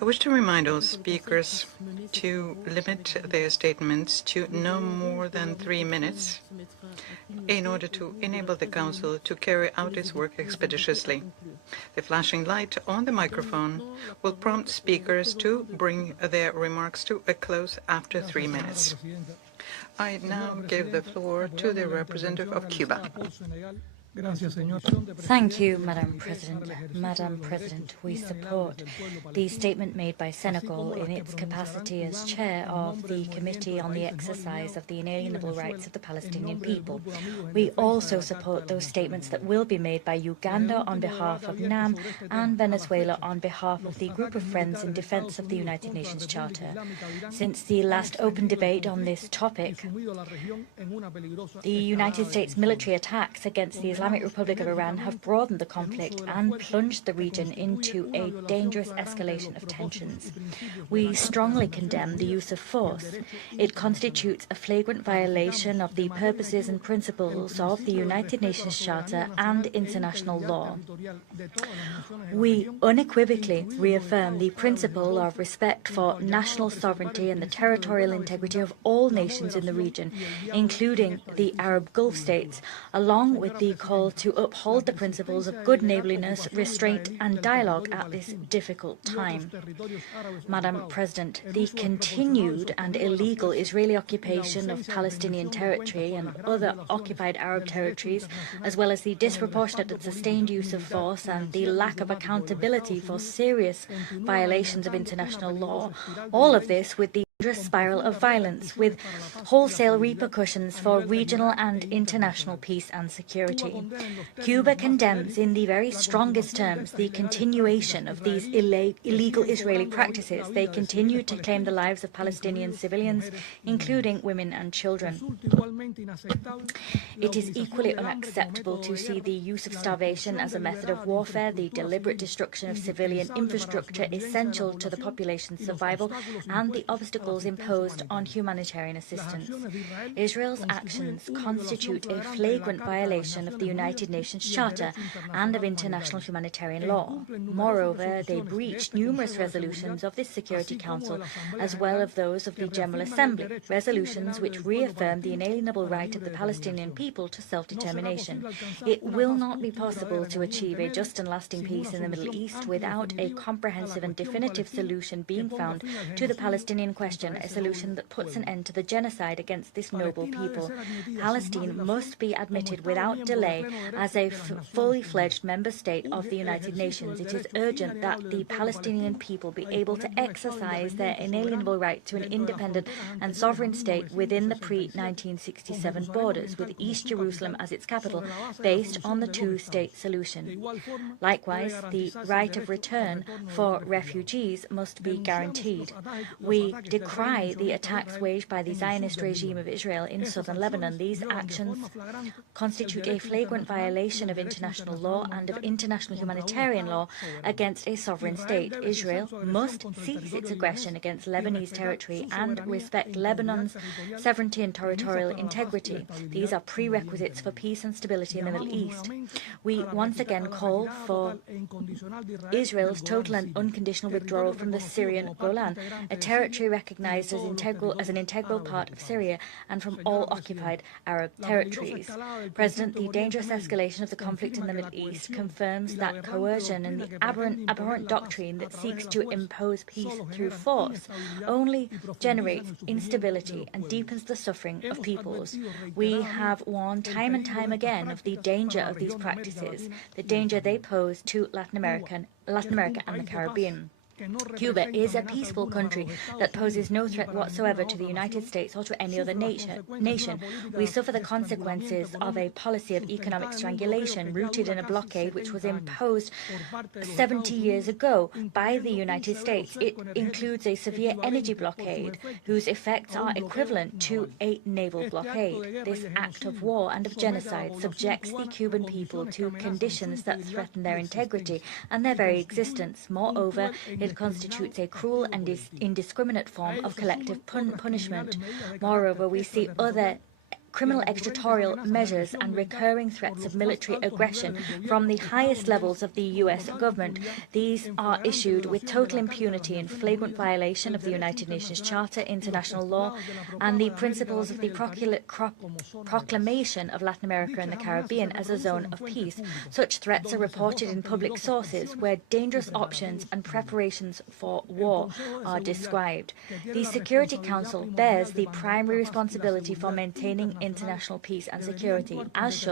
I wish to remind all speakers to limit their statements to no more than 3 minutes in order to enable the Council to carry out its work expeditiously. The flashing light on the microphone will prompt speakers to bring their remarks to a close after 3 minutes. I now give the floor to the representative of Cuba. Thank you, Madam President. Madam President, we support the statement made by Senegal in its capacity as chair of the Committee on the Exercise of the Inalienable Rights of the Palestinian People. We also support those statements that will be made by Uganda on behalf of NAM and Venezuela on behalf of the Group of Friends in Defense of the United Nations Charter. Since the last open debate on this topic, the United States military attacks against the Islamic Republic of Iran have broadened the conflict and plunged the region into a dangerous escalation of tensions. We strongly condemn the use of force. It constitutes a flagrant violation of the purposes and principles of the United Nations Charter and international law. We unequivocally reaffirm the principle of respect for national sovereignty and the territorial integrity of all nations in the region, including the Arab Gulf states, along with the call to uphold the principles of good neighbourliness, restraint and dialogue at this difficult time. Madam President, the continued and illegal Israeli occupation of Palestinian territory and other occupied Arab territories, as well as the disproportionate and sustained use of force and the lack of accountability for serious violations of international law, all of this with the dangerous spiral of violence with wholesale repercussions for regional and international peace and security. Cuba condemns in the very strongest terms the continuation of these illegal Israeli practices. They continue to claim the lives of Palestinian civilians, including women and children. It is equally unacceptable to see the use of starvation as a method of warfare, the deliberate destruction of civilian infrastructure essential to the population's survival, and the obstacles imposed on humanitarian assistance. Israel's actions constitute a flagrant violation of the United Nations Charter and of international humanitarian law. Moreover, they breached numerous resolutions of this Security Council, as well as those of the General Assembly, resolutions which reaffirm the inalienable right of the Palestinian people to self-determination. It will not be possible to achieve a just and lasting peace in the Middle East without a comprehensive and definitive solution being found to the Palestinian question, a solution that puts an end to the genocide against this noble people. Palestine must be admitted without delay as a fully fledged member state of the United Nations. It is urgent that the Palestinian people be able to exercise their inalienable right to an independent and sovereign state within the pre-1967 borders, with East Jerusalem as its capital, based on the two-state solution. Likewise, the right of return for refugees must be guaranteed. We decry the attacks waged by the Zionist regime of Israel in southern Lebanon. These actions constitute a flagrant violation of international law and of international humanitarian law against a sovereign state. Israel must cease its aggression against Lebanese territory and respect Lebanon's sovereignty and territorial integrity. These are prerequisites for peace and stability in the Middle East. We once again call for Israel's total and unconditional withdrawal from the Syrian Golan, a territory recognized as an integral part of Syria, and from all occupied Arab territories. President, the dangerous escalation of the conflict in the Middle East confirms that coercion and the abhorrent doctrine that seeks to impose peace through force only generates instability and deepens the suffering of peoples. We have warned time and time again of the danger of these practices, the danger they pose to Latin America and the Caribbean. Cuba is a peaceful country that poses no threat whatsoever to the United States or to any other nation. We suffer the consequences of a policy of economic strangulation rooted in a blockade which was imposed 70 years ago by the United States. It includes a severe energy blockade whose effects are equivalent to a naval blockade. This act of war and of genocide subjects the Cuban people to conditions that threaten their integrity and their very existence. Moreover, It constitutes a cruel and indiscriminate form of collective punishment. Moreover, we see other criminal extraterritorial measures and recurring threats of military aggression from the highest levels of the U.S. government. These are issued with total impunity in flagrant violation of the United Nations Charter, international law, and the principles of the proclamation of Latin America and the Caribbean as a zone of peace. Such threats are reported in public sources where dangerous options and preparations for war are described. The Security Council bears the primary responsibility for maintaining international peace and security. As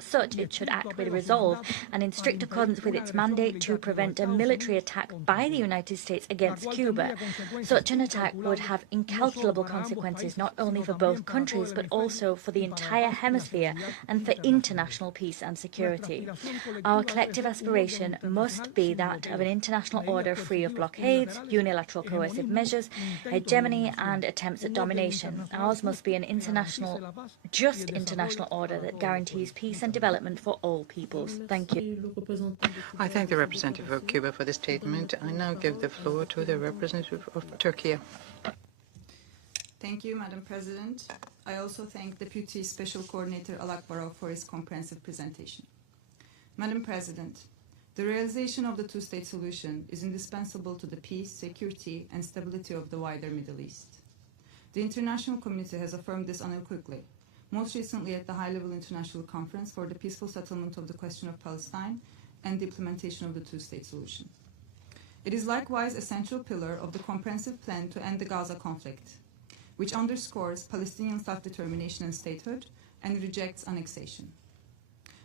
such, it should act with resolve and in strict accordance with its mandate to prevent a military attack by the United States against Cuba. Such an attack would have incalculable consequences not only for both countries but also for the entire hemisphere and for international peace and security. Our collective aspiration must be that of an international order free of blockades, unilateral coercive measures, hegemony and attempts at domination. Ours must be an just international order that guarantees peace and development for all peoples. Thank you. I thank the representative of Cuba for the statement. I now give the floor to the representative of Turkey. Thank you, Madam President. I also thank Deputy Special Coordinator Alakbarov for his comprehensive presentation. Madam President, the realization of the two-state solution is indispensable to the peace, security, and stability of the wider Middle East. The international community has affirmed this unequivocally, most recently at the high-level international conference for the peaceful settlement of the question of Palestine and the implementation of the two-state solution. It is likewise a central pillar of the comprehensive plan to end the Gaza conflict, which underscores Palestinian self-determination and statehood and rejects annexation.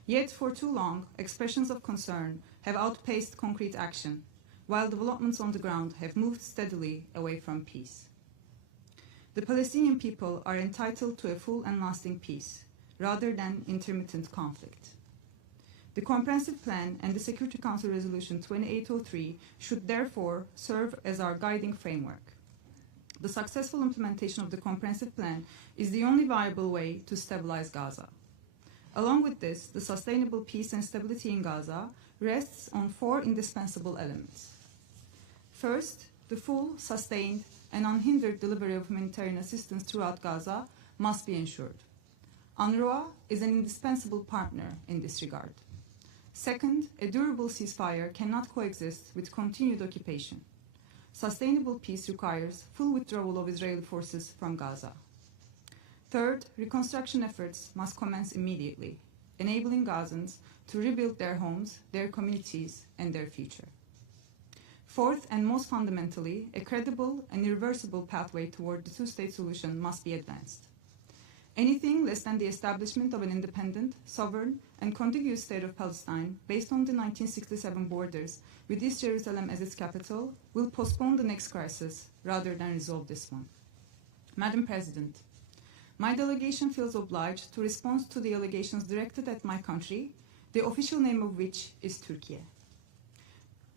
Yet, for too long, expressions of concern have outpaced concrete action, while developments on the ground have moved steadily away from peace. The Palestinian people are entitled to a full and lasting peace, rather than intermittent conflict. The Comprehensive Plan and the Security Council Resolution 2803 should therefore serve as our guiding framework. The successful implementation of the Comprehensive Plan is the only viable way to stabilize Gaza. Along with this, the sustainable peace and stability in Gaza rests on four indispensable elements. First, the full, sustained, and unhindered delivery of humanitarian assistance throughout Gaza must be ensured. UNRWA is an indispensable partner in this regard. Second, a durable ceasefire cannot coexist with continued occupation. Sustainable peace requires full withdrawal of Israeli forces from Gaza. Third, reconstruction efforts must commence immediately, enabling Gazans to rebuild their homes, their communities, and their future. Fourth, and most fundamentally, a credible and irreversible pathway toward the two-state solution must be advanced. Anything less than the establishment of an independent, sovereign, and contiguous state of Palestine, based on the 1967 borders, with East Jerusalem as its capital, will postpone the next crisis rather than resolve this one. Madam President, my delegation feels obliged to respond to the allegations directed at my country, the official name of which is Turkey.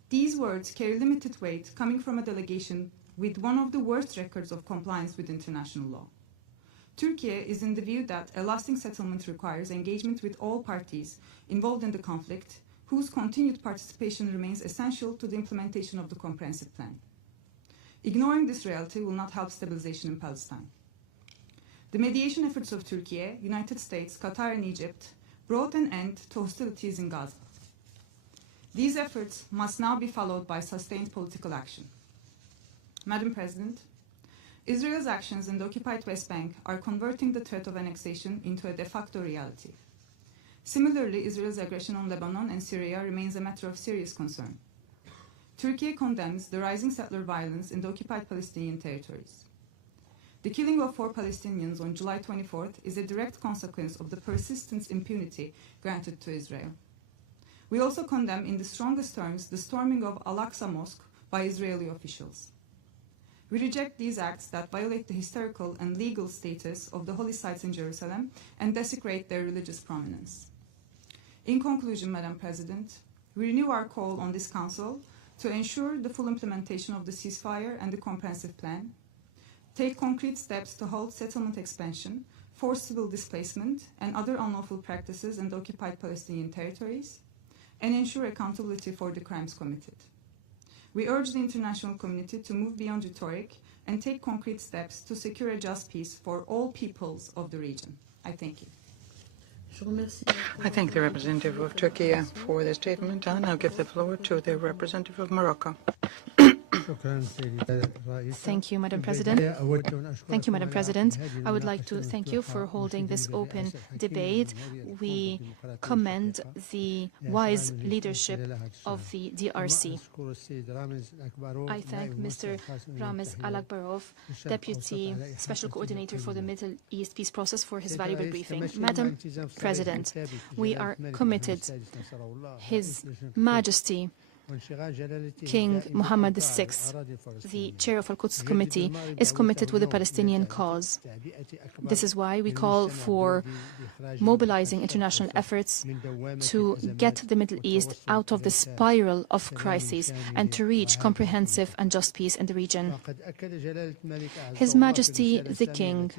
These words carry limited weight coming from a delegation with one of the worst records of compliance with international law. Turkey is in the view that a lasting settlement requires engagement with all parties involved in the conflict, whose continued participation remains essential to the implementation of the comprehensive plan. Ignoring this reality will not help stabilization in Palestine. The mediation efforts of Turkey, United States, Qatar, and Egypt brought an end to hostilities in Gaza. These efforts must now be followed by sustained political action. Madam President, Israel's actions in the occupied West Bank are converting the threat of annexation into a de facto reality. Similarly, Israel's aggression on Lebanon and Syria remains a matter of serious concern. Turkey condemns the rising settler violence in the occupied Palestinian territories. The killing of 4 Palestinians on July 24th is a direct consequence of the persistent impunity granted to Israel. We also condemn in the strongest terms the storming of Al-Aqsa Mosque by Israeli officials. We reject these acts that violate the historical and legal status of the holy sites in Jerusalem and desecrate their religious prominence. In conclusion, Madam President, we renew our call on this Council to ensure the full implementation of the ceasefire and the comprehensive plan, take concrete steps to halt settlement expansion, forcible displacement, and other unlawful practices in the occupied Palestinian territories, and ensure accountability for the crimes committed. We urge the international community to move beyond rhetoric and take concrete steps to secure a just peace for all peoples of the region. I thank you. I thank the representative of Turkey for the statement, and I'll give the floor to the representative of Morocco. Thank you, Madam President. Thank you, Madam President. I would like to thank you for holding this open debate. We commend the wise leadership of the DRC. I thank Mr. Ramiz Alakbarov, Deputy Special Coordinator for the Middle East Peace Process, for his valuable briefing. Madam President, we are committed. His Majesty King Mohammed VI, the chair of Al-Quds Committee, is committed with the Palestinian cause. This is why we call for mobilizing international efforts to get the Middle East out of the spiral of crises and to reach comprehensive and just peace in the region. His Majesty the King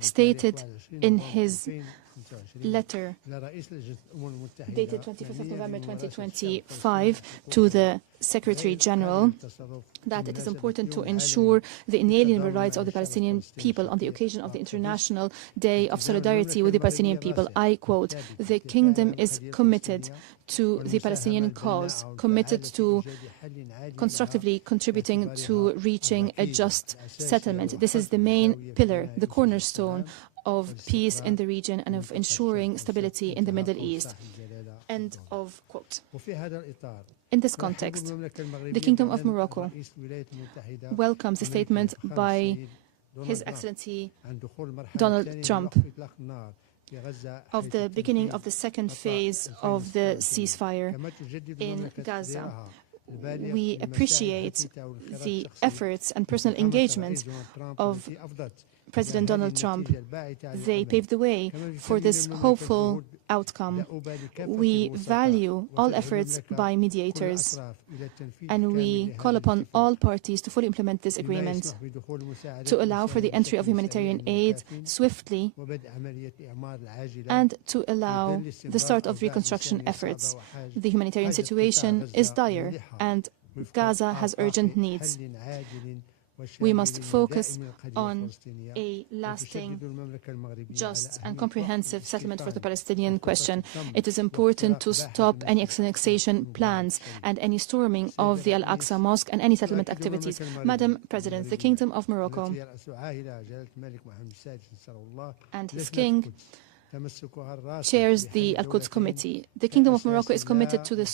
stated in his letter dated 25th of November 2025 to the Secretary General that it is important to ensure the inalienable rights of the Palestinian people on the occasion of the International Day of Solidarity with the Palestinian people. I quote, "The kingdom is committed to the Palestinian cause, committed to constructively contributing to reaching a just settlement. This is the main pillar, the cornerstone of peace in the region and of ensuring stability in the Middle East." End of quote. In this context, the Kingdom of Morocco welcomes the statement by His Excellency Donald Trump of the beginning of the second phase of the ceasefire in Gaza. We appreciate the efforts and personal engagement of President Donald Trump. They paved the way for this hopeful outcome. We value all efforts by mediators, and we call upon all parties to fully implement this agreement, to allow for the entry of humanitarian aid swiftly, and to allow the start of reconstruction efforts. The humanitarian situation is dire, and Gaza has urgent needs. We must focus on a lasting, just and comprehensive settlement for the Palestinian question. It is important to stop any annexation plans and any storming of the Al-Aqsa Mosque and any settlement activities. Madam President, the Kingdom of Morocco and his King chairs the Al-Quds Committee. The Kingdom of Morocco is committed to the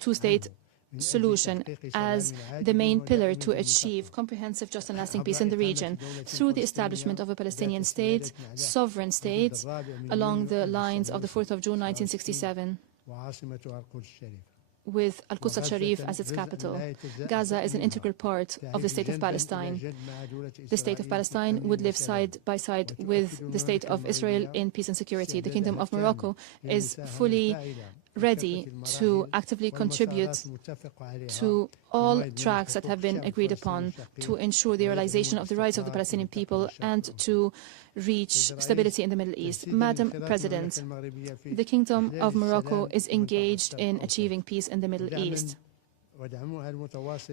two-state solution as the main pillar to achieve comprehensive, just and lasting peace in the region through the establishment of a Palestinian state, sovereign state, along the lines of the 4th of June 1967. With Al-Quds al-Sharif as its capital. Gaza is an integral part of the State of Palestine. The State of Palestine would live side by side with the State of Israel in peace and security. The Kingdom of Morocco is fully ready to actively contribute to all tracks that have been agreed upon to ensure the realization of the rights of the Palestinian people and to reach stability in the Middle East. Madam President, the Kingdom of Morocco is engaged in achieving peace in the Middle East,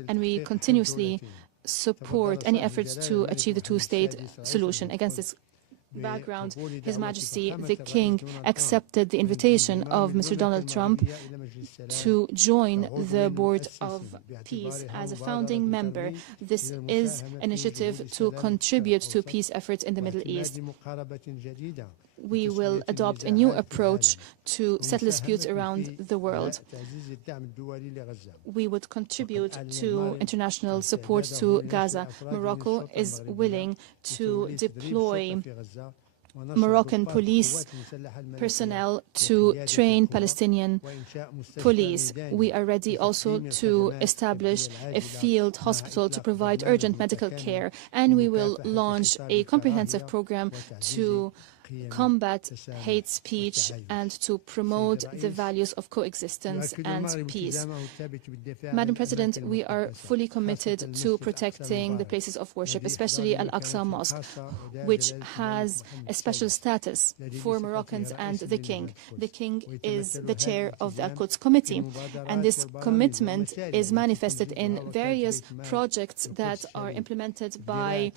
and we continuously support any efforts to achieve the two-state solution. Against this background, His Majesty the King accepted the invitation of Mr. Donald Trump to join the Board of Peace as a founding member. This is an initiative to contribute to peace efforts in the Middle East. We will adopt a new approach to settle disputes around the world. We would contribute to international support to Gaza. Morocco is willing to deploy Moroccan police personnel to train Palestinian police. We are ready also to establish a field hospital to provide urgent medical care, and we will launch a comprehensive program to combat hate speech and to promote the values of coexistence and peace. Madam President, we are fully committed to protecting the places of worship, especially Al-Aqsa Mosque, which has a special status for Moroccans and the King. The King is the chair of the Al-Quds Committee, and this commitment is manifested in various projects that are implemented by